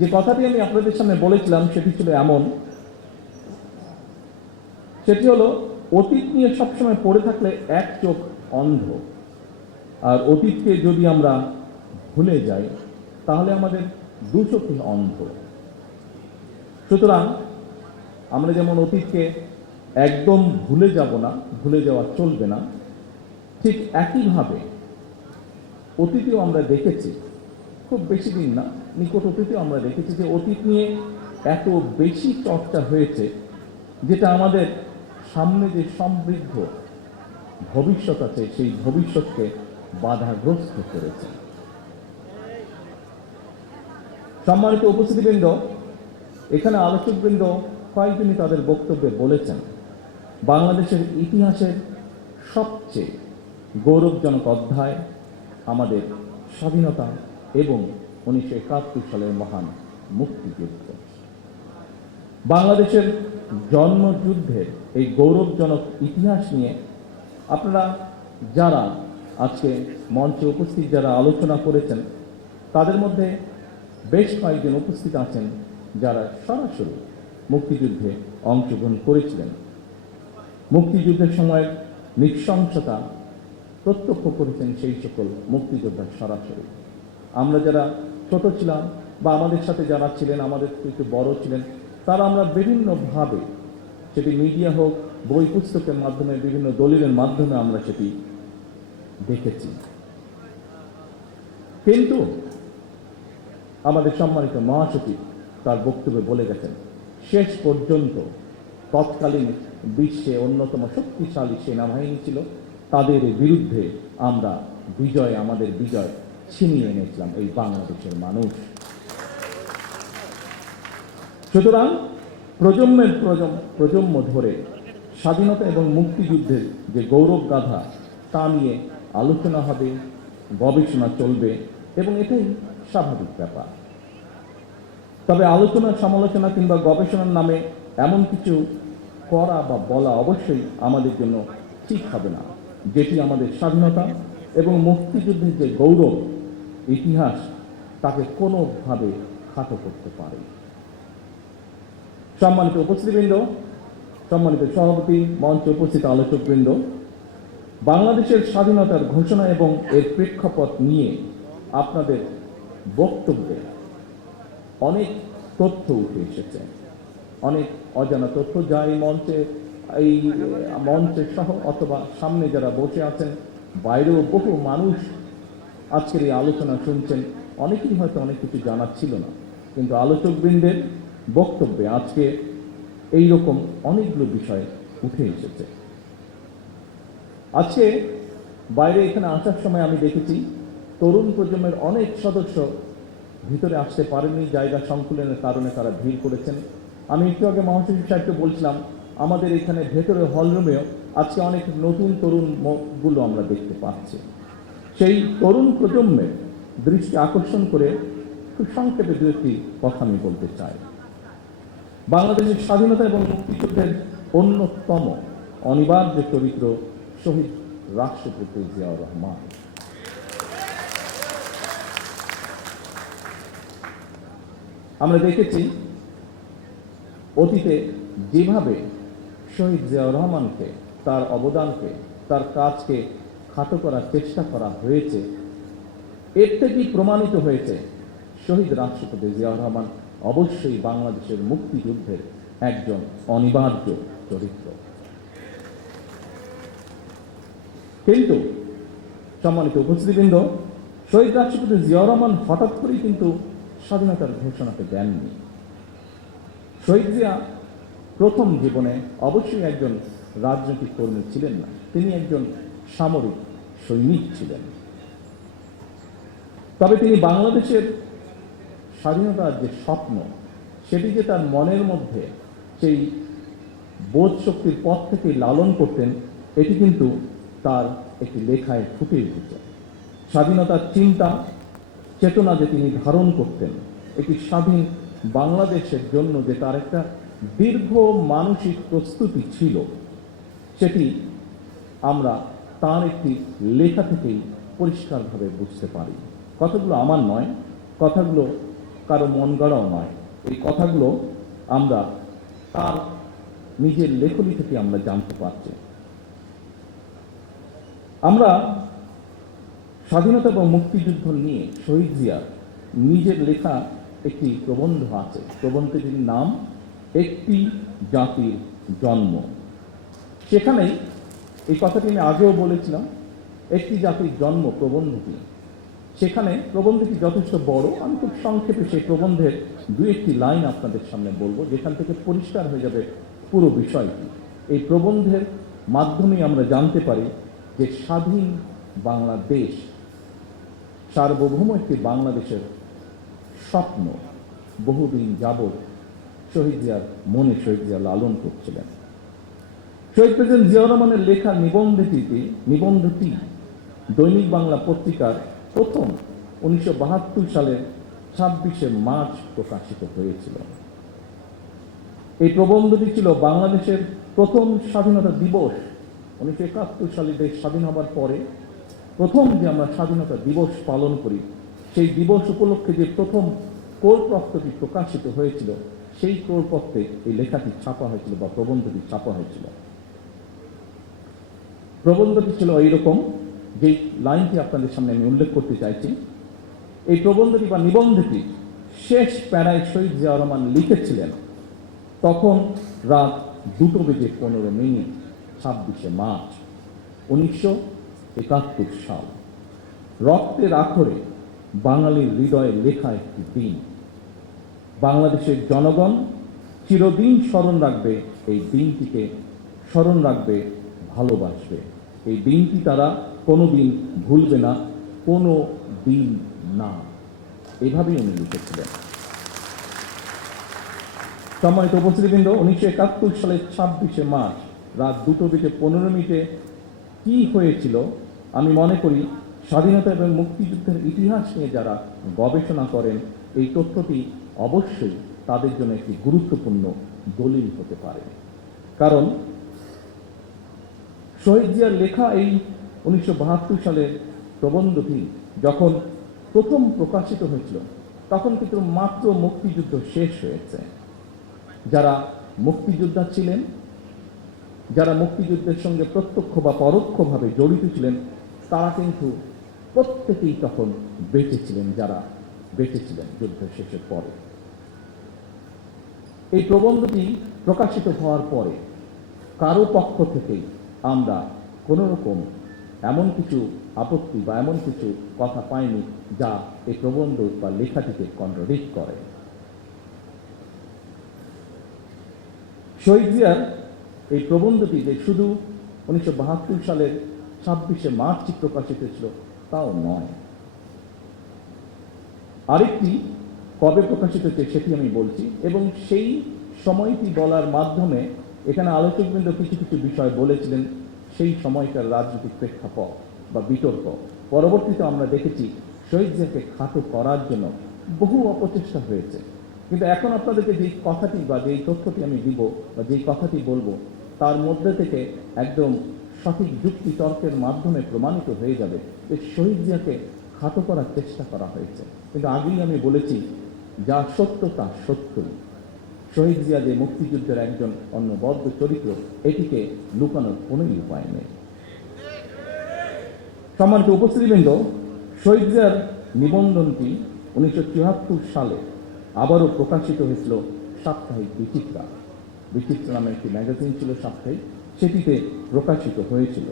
যে কথাটি আমি আপনাদের সামনে বলেছিলাম সেটি ছিল এমন, সেটি হলো অতীত নিয়ে সবসময় পড়ে থাকলে এক চোখ অন্ধ, আর অতীতকে যদি আমরা ভুলে যাই তাহলে আমাদের দু চোখই অন্ধ। সুতরাং আমরা যেমন অতীতকে একদম ভুলে যাব না, ভুলে যাওয়া চলবে না, ঠিক একইভাবে অতীতেও আমরা দেখেছি, খুব বেশি দিন না, নিকট অতীতেও আমরা দেখেছি যে অতীত নিয়ে এত বেশি চর্চা হয়েছে যেটা আমাদের সামনে যে সমৃদ্ধ ভবিষ্যৎ আছে সেই ভবিষ্যৎকে বাধাগ্রস্ত করেছে। সম্মানিত উপস্থিতিবৃন্দ, এখানে আলোচকবৃন্দ কয়েকজনই তাদের বক্তব্যে বলেছেন বাংলাদেশের ইতিহাসের সবচেয়ে গৌরবজনক অধ্যায় আমাদের স্বাধীনতা এবং 1971 সালের মহান মুক্তিযুদ্ধ। বাংলাদেশের জন্মযুদ্ধের এই গৌরবজনক ইতিহাস নিয়ে আপনারা যারা আজকে মঞ্চে উপস্থিত যারা আলোচনা করেছেন তাদের মধ্যে বেশ কয়েকজন উপস্থিত আছেন যারা সরাসরি মুক্তিযুদ্ধে অংশগ্রহণ করেছিলেন, মুক্তিযুদ্ধের সময় নৃশংসতা প্রত্যক্ষ করেছেন সেই সকল মুক্তিযোদ্ধা সরাসরি। আমরা যারা ছোট ছিলাম বা আমাদের সাথে যারা ছিলেন, আমাদের একটু বড় ছিলেন, তারা আমরা বিভিন্নভাবে, সেটি মিডিয়া হোক, বই পুস্তকের মাধ্যমে, বিভিন্ন দলিলের মাধ্যমে আমরা সেটি দেখেছি। কিন্তু আমাদের সম্মানিত মহাসচিব তার বক্তব্যে বলে গেছেন শেষ পর্যন্ত তৎকালীন বিশ্বে অন্যতম শক্তিশালী সেনাবাহিনী ছিল, তাদের বিরুদ্ধে আমরা আমাদের বিজয় ছিনিয়ে এনেছিলাম এই বাংলাদেশের মানুষ। সুতরাং প্রজন্মের প্রজন্ম ধরে স্বাধীনতা এবং মুক্তিযুদ্ধের যে গৌরব গাথা তা নিয়ে আলোচনা হবে, গবেষণা চলবে এবং এটাই স্বাভাবিক ব্যাপার। তবে আলোচনা, সমালোচনা কিংবা গবেষণার নামে এমন কিছু করা বা বলা অবশ্যই আমাদের জন্য ঠিক হবে না যেটি আমাদের স্বাধীনতা এবং মুক্তিযুদ্ধের যে গৌরব ইতিহাস তাকে কোনোভাবে খাটো করতে পারে। সম্মানিত উপস্থিতিবৃন্দ, সম্মানিত সভাপতি, মঞ্চে উপস্থিত আলোচকবৃন্দ, বাংলাদেশের স্বাধীনতার ঘোষণা এবং এর প্রেক্ষাপট নিয়ে আপনাদের বক্তব্যে অনেক তথ্য উঠে এসেছে, অনেক অজানা তথ্য যা এই মঞ্চে সহ অথবা সামনে যারা বসে আছেন, বাইরেও বহু মানুষ আজকের এই আলোচনা শুনছেন, অনেকেই হয়তো অনেক কিছু জানার ছিল না, কিন্তু আলোচকবৃন্দের বক্তব্যে আজকে এইরকম অনেকগুলো বিষয় উঠে এসেছে। আজকে বাইরে এখানে আসার সময় আমি দেখেছি তরুণ প্রজন্মের অনেক সদস্য ভিতরে আসতে পারেননি, জায়গা সংকুলনের কারণে তারা ভিড় করেছেন। আমি একটু আগে মহাসচিব সাহেবকে বলছিলাম আমাদের এখানে ভেতরে হলরুমেও আজকে অনেক নতুন তরুণ মুখগুলো আমরা দেখতে পাচ্ছি। সেই তরুণ প্রজন্মের দৃষ্টি আকর্ষণ করে খুব সংক্ষেপে দু একটি কথা আমি বলতে চাই। বাংলাদেশের স্বাধীনতা এবং মুক্তিযুদ্ধের অন্যতম অনিবার্য চরিত্র শহীদ রাষ্ট্রপতি জিয়াউর রহমান। আমরা দেখেছি অতীতে যেভাবে শহীদ জিয়াউর রহমানকে, তার অবদানকে, তার কাজকে খাটো করার চেষ্টা করা হয়েছে, এর থেকেই প্রমাণিত হয়েছে শহীদ রাষ্ট্রপতি জিয়াউর রহমান অবশ্যই বাংলাদেশের মুক্তিযুদ্ধের একজন অনিবার্য চরিত্র। কিন্তু সম্মানিত উপস্থিতিবৃন্দ, শহীদ রাষ্ট্রপতি জিয়াউর রহমান হঠাৎ করেই কিন্তু স্বাধীনতার ঘোষণাকে দেননি। শহীদ জিয়া প্রথম জীবনে অবশ্যই একজন রাজনৈতিক কর্মী ছিলেন না, তিনি একজন সামরিক সৈনিক ছিলেন। তবে তিনি বাংলাদেশের স্বাধীনতার যে স্বপ্ন, সেটি যে তার মনের মধ্যে সেই বোধ শক্তির পথ থেকে লালন করতেন, এটি কিন্তু তার একটি লেখায় ফুটে উঠেছে। স্বাধীনতার চিন্তা চেতনা যে তিনি ধারণ করতেন, একটি স্বাধীন বাংলাদেশের জন্য যে তার একটা দীর্ঘ মানসিক প্রস্তুতি ছিল, সেটি আমরা তার একটি লেখা থেকেই পরিষ্কারভাবে বুঝতে পারি। কথাগুলো আমার নয়, কথাগুলো কারো মন গড়াও নয়। এই কথাগুলো আমরা তার নিজের লেখনী থেকে আমরা জানতে পারছি। আমরা স্বাধীনতা এবং মুক্তিযুদ্ধ নিয়ে শহীদ জিয়ার নিজের লেখা একটি প্রবন্ধ আছে। প্রবন্ধটির নাম একটি জাতির জন্ম। সেখানেই এই কথাটি আমি আগেও বলেছিলাম, একটি জাতির জন্ম প্রবন্ধটি। সেখানে প্রবন্ধটি যথেষ্ট বড়। আমি খুব সংক্ষেপে সেই প্রবন্ধের দু একটি লাইন আপনাদের সামনে বলবো, যেখান থেকে পরিষ্কার হয়ে যাবে পুরো বিষয়টি। এই প্রবন্ধের মাধ্যমে আমরা জানতে পারি যে স্বাধীন বাংলাদেশ, সার্বভৌম একটি বাংলাদেশের স্বপ্ন বহুদিন যাবৎ শহীদ জিয়ার মনে শহীদ জিয়া লালন করছিলেন। শহীদ প্রেসিডেন্ট জিয়াউর রহমানের লেখা নিবন্ধটি দৈনিক বাংলা পত্রিকার প্রথম 1972 সালের 26শে মার্চ প্রকাশিত হয়েছিল। এই প্রবন্ধটি ছিল বাংলাদেশের প্রথম স্বাধীনতা দিবস। 1971 সালে দেশ স্বাধীন হবার পরে প্রথম যে আমরা স্বাধীনতা দিবস পালন করি, সেই দিবস উপলক্ষে যে প্রথম কোরপত্রটি প্রকাশিত হয়েছিল, সেই কোরপত্রে এই লেখাটি ছাপা হয়েছিল বা প্রবন্ধটি ছাপা হয়েছিল। প্রবন্ধটি ছিল এইরকম, যে লাইনটি আপনাদের সামনে আমি উল্লেখ করতে চাইছি। এই প্রবন্ধটি বা নিবন্ধটি শেষ প্যারায় শহীদ জিয়াউর রহমান লিখেছিলেন তখন রাত 2:15 26শে মার্চ 1971 সাল। রক্তের আখরে বাঙালির হৃদয়ে লেখা একটি দিন। বাংলাদেশের জনগণ চিরদিন স্মরণ রাখবে এই দিনটিকে, স্মরণ রাখবে, ভালোবাসবে। এই দিনটি তারা কোনোদিন ভুলবে না, কোনো দিন না। এভাবেই উনি লিখেছিলেন। সম্মানিত উপস্থিতিবৃন্দ, 1971 সালের 26শে মার্চ রাত 2:15 কি হয়েছিল, আমি মনে করি স্বাধীনতা এবং মুক্তিযুদ্ধের ইতিহাস নিয়ে যারা গবেষণা করেন, এই তথ্যটি অবশ্যই তাদের জন্য একটি গুরুত্বপূর্ণ দলিল হতে পারে। কারণ শহীদ জিয়ার লেখা এই 1972 সালের প্রবন্ধটি যখন প্রথম প্রকাশিত হয়েছিল, তখন কিন্তু মাত্র মুক্তিযুদ্ধ শেষ হয়েছে। যারা মুক্তিযোদ্ধা ছিলেন, যারা মুক্তিযুদ্ধের সঙ্গে প্রত্যক্ষ বা পরোক্ষভাবে জড়িত ছিলেন, তারা কিন্তু প্রত্যেকেই তখন বেঁচে ছিলেন, যারা বেঁচে ছিলেন যুদ্ধ শেষের পরে। এই প্রবন্ধটি প্রকাশিত হওয়ার পরে কারো পক্ষ থেকেই আমরা কোনো রকম এমন কিছু আপত্তি বা এমন কিছু কথা পাইনি যা এই প্রবন্ধ বা লেখাটিকে কন্ট্রাডিক্ট করে। শহীদ জিয়ার এই প্রবন্ধটি যে শুধু 1972 সালের 26শে মার্চ প্রকাশিত ছিল তাও নয়, আরেকটি কবে প্রকাশিত হয়েছে সেটি আমি বলছি, এবং সেই সময়টি বলার মাধ্যমে এখানে আলোচকবৃন্দ কিছু কিছু বিষয় বলেছিলেন সেই সময়কার রাজনৈতিক প্রেক্ষাপট বা বিতর্ক। পরবর্তীতে আমরা দেখেছি শহীদ জিয়াকে খাটো করার জন্য বহু অপচেষ্টা হয়েছে, কিন্তু এখন আপনাদেরকে যেই কথাটি বা যেই তথ্যটি আমি দিব বা যেই কথাটি বলবো, তার মধ্যে থেকে একদম সঠিক যুক্তি তর্কের মাধ্যমে প্রমাণিত হয়ে যাবে যে শহীদ জিয়াকে খাটো করার চেষ্টা করা হয়েছে। কিন্তু আগেই আমি বলেছি, যা সত্য তা সত্যই। শহীদ জিয়া যে মুক্তিযুদ্ধের একজন অনবদ্য চরিত্র, এটিকে লুকানোর কোনোই উপায় নেই। সম্মানিত উপস্থিতিবৃন্দ, শহীদ জিয়ার নিবন্ধনটি 1974 সালে আবারও প্রকাশিত হয়েছিল সাপ্তাহিক বিচিত্রা। বিচিত্রা নামে একটি ম্যাগাজিন ছিল সাপ্তাহিক, সেটিতে প্রকাশিত হয়েছিল।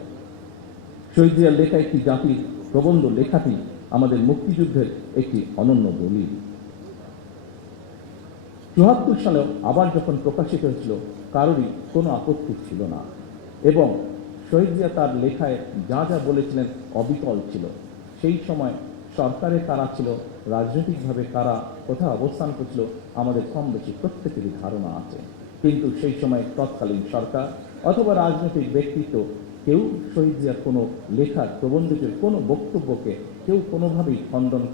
শহীদ জিয়ার লেখা একটি জাতির প্রবন্ধ লেখাটি আমাদের মুক্তিযুদ্ধের একটি অনন্য দলিল। 74 সালেও আবার যখন প্রকাশিত হয়েছিল, কারোরই কোনো আপত্তি ছিল না, এবং শহীদ জিয়া তার লেখায় যা যা বলেছিলেন অবিকল ছিল। সেই সময় সরকারে কারা ছিল, রাজনৈতিকভাবে কারা কোথাও অবস্থান করছিল, আমাদের কম বেশি প্রত্যেকেরই ধারণা আছে। কিন্তু সেই সময় তৎকালীন সরকার অথবা রাজনৈতিক ব্যক্তিত্ব কেউ শহীদ জিয়ার কোনো লেখার প্রবন্ধটির কোনো বক্তব্যকে কেউ কোনোভাবেই খণ্ডন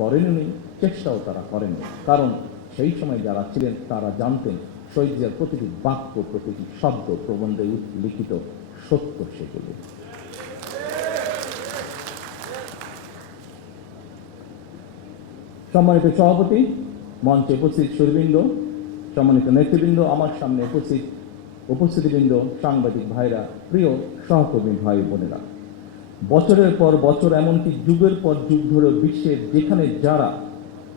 করেননি, চেষ্টাও তারা করেননি। কারণ সেই সময় যারা ছিলেন তারা জানতেন শহীদ জিয়ার প্রতিটি বাক্য, প্রতিটি শব্দ প্রবন্ধে লিখিত সত্য সেগুলো। সম্মানিত সভাপতি, মঞ্চে উপস্থিত সুরবৃন্দ, সম্মানিত নেতৃবৃন্দ, আমার সামনে উপস্থিতিবৃন্দ, সাংবাদিক ভাইরা, প্রিয় সহকর্মী ভাই বোনেরা, বছরের পর বছর, এমনকি যুগের পর যুগ ধরে বিশ্বের যেখানে যারা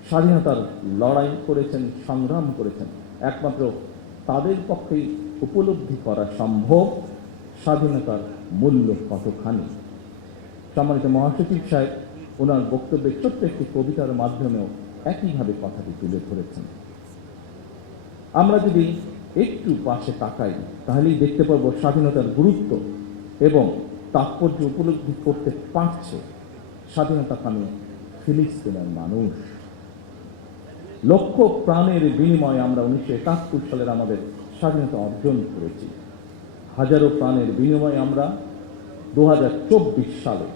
স্বাধীনতার লড়াই করেছেন, সংগ্রাম করেছেন, একমাত্র তাদের পক্ষেই উপলব্ধি করা সম্ভব স্বাধীনতার মূল্য কতখানি। সম্মানিত মহাসচিব সাহেব ওনার বক্তব্যে ছোট্ট একটি কবিতার মাধ্যমেও একইভাবে কথাটি তুলে ধরেছেন। আমরা যদি একটু পাশে তাকাই তাহলেই দেখতে পাবো স্বাধীনতার গুরুত্ব এবং তাৎপর্য উপলব্ধি করতে পারছে স্বাধীনতাকামী ফিলিস্তিনের মানুষ। লক্ষ প্রাণের বিনিময়ে আমরা 1971 সালের আমাদের স্বাধীনতা অর্জন করেছি। হাজারো প্রাণের বিনিময়ে আমরা 2024 সালে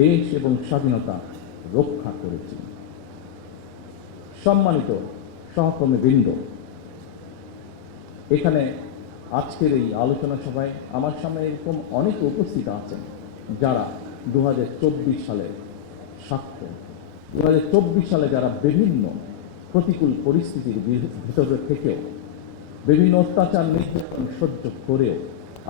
দেশ এবং স্বাধীনতা রক্ষা করেছি। সম্মানিত সহকর্মীবৃন্দ, এখানে আজকের এই আলোচনা সভায় আমার সামনে এরকম অনেকে উপস্থিত আছেন যারা 2024 সালের সাক্ষ্য। 2024 সালে যারা বিভিন্ন প্রতিকূল পরিস্থিতির ভিতরে থেকেও, বিভিন্ন অত্যাচার নির্যাতন সহ্য করেও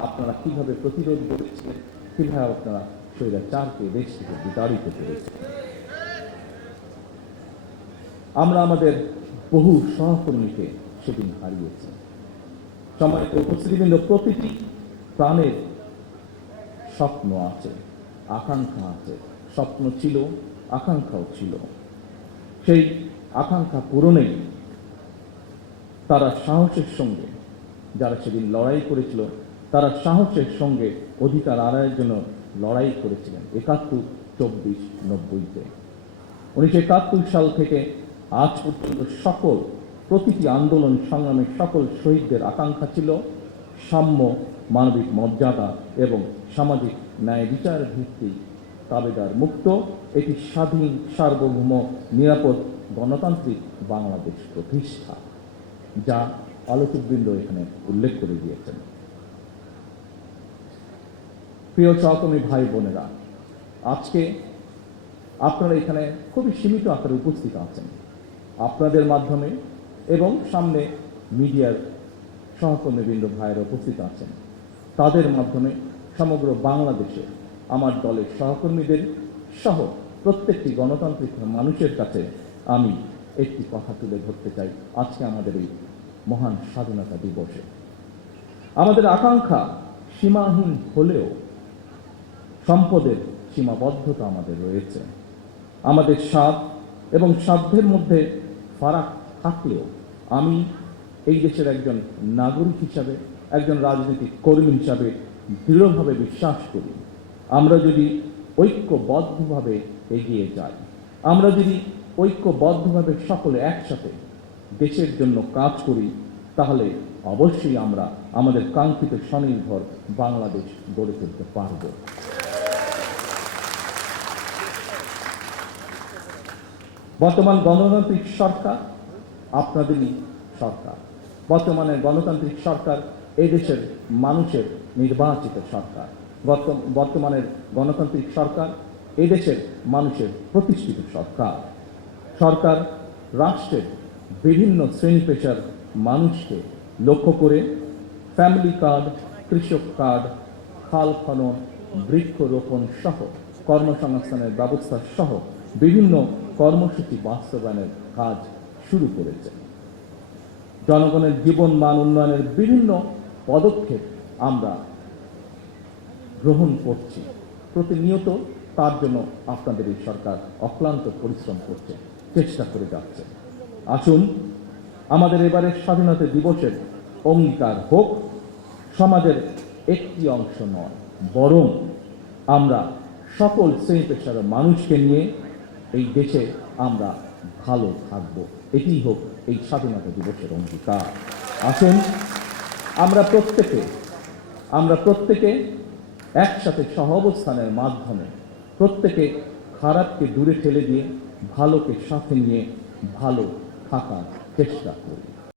আপনারা কিভাবে প্রতিরোধ করেছিলেন, কিভাবে আপনারা স্বৈরাচারকে দেশ থেকে বিতাড়িত করেছেন। আমরা আমাদের বহু সহকর্মীকে সেদিন হারিয়েছি। সম্মানিত উপস্থিতিবৃন্দ, প্রতিটি প্রাণের স্বপ্ন আছে, আকাঙ্ক্ষা আছে। স্বপ্ন ছিল, আকাঙ্ক্ষাও ছিল। সেই আকাঙ্ক্ষা পূরণেই তারা সাহসের সঙ্গে, যারা সেদিন লড়াই করেছিল, তারা সাহসের সঙ্গে অধিকার আদায়ের জন্য লড়াই করেছিলেন 71, 24, 90-তে। 1971 সাল থেকে আজ পর্যন্ত প্রতিটি আন্দোলন সংগ্রামের সকল শহীদদের আকাঙ্ক্ষা ছিল সাম্য, মানবিক মর্যাদা এবং সামাজিক ন্যায় বিচার ভিত্তিক দাবিদার মুক্ত একটি স্বাধীন, সার্বভৌম, নিরাপদ, গণতান্ত্রিক বাংলাদেশ প্রতিষ্ঠা, যা আলোচকবৃন্দ এখানে উল্লেখ করে দিয়েছেন। প্রিয় সহকর্মী ভাই বোনেরা, আজকে আপনারা এখানে খুবই সীমিত আকারে উপস্থিত আছেন। আপনাদের মাধ্যমে এবং সামনে মিডিয়ার সহকর্মীবৃন্দ ভাইয়েরা উপস্থিত আছেন, তাদের মাধ্যমে সমগ্র বাংলাদেশে আমার দলের সহকর্মীদের সহ প্রত্যেকটি গণতান্ত্রিক মানুষের কাছে আমি একটি কথা তুলে ধরতে চাই। আজকে আমাদের এই মহান স্বাধীনতা দিবসে আমাদের আকাঙ্ক্ষা সীমাহীন হলেও সম্পদের সীমাবদ্ধতা আমাদের রয়েছে। আমাদের স্বাদ এবং সাধ্যের মধ্যে ফারাক থাকলেও আমি এই দেশের একজন নাগরিক হিসাবে, একজন রাজনৈতিক কর্মী হিসাবে দৃঢ়ভাবে বিশ্বাস করি, আমরা যদি ঐক্যবদ্ধভাবে এগিয়ে যাই, আমরা যদি ঐক্যবদ্ধভাবে সকলে একসাথে দেশের জন্য কাজ করি, তাহলে অবশ্যই আমরা আমাদের কাঙ্ক্ষিত স্বনির্ভর বাংলাদেশ গড়ে তুলতে পারব। বর্তমান গণতান্ত্রিক সরকার আপনাদেরই সরকার। বর্তমানে গণতান্ত্রিক সরকার এদেশের মানুষের নির্বাচিত সরকার। বর্তমানের গণতান্ত্রিক সরকার এদেশের মানুষের প্রতিষ্ঠিত সরকার। সরকার রাষ্ট্রের বিভিন্ন শ্রেণী পেশার মানুষকে লক্ষ্য করে ফ্যামিলি কার্ড, কৃষক কার্ড, খাল খনন, বৃক্ষরোপণ সহ কর্মসংস্থানের ব্যবস্থা সহ বিভিন্ন কর্মসূচি বাস্তবায়নের কাজ শুরু করেছে। জনগণের জীবন মান উন্নয়নের বিভিন্ন পদক্ষেপ আমরা গ্রহণ করছি। প্রতিনিয়ত তার জন্য আপনাদের এই সরকার অক্লান্ত পরিশ্রম করছে, চেষ্টা করে যাচ্ছে। আসুন আমাদের এবারের স্বাধীনতা দিবসের অঙ্গীকার হোক সমাজের একটি অংশ নয়, বরং আমরা সকল শ্রেণী পেশার মানুষকে নিয়ে এই দেশে আমরা ভালো থাকব। এটি হোক এই স্বাধীনতা দিবসের অঙ্গীকার। আসুন আমরা প্রত্যেকে একসাথে সহাবস্থানের মাধ্যমে প্রত্যেকে খারাপকে দূরে ঠেলে দিয়ে ভালোকে সাথে নিয়ে ভালো থাকার চেষ্টা করি।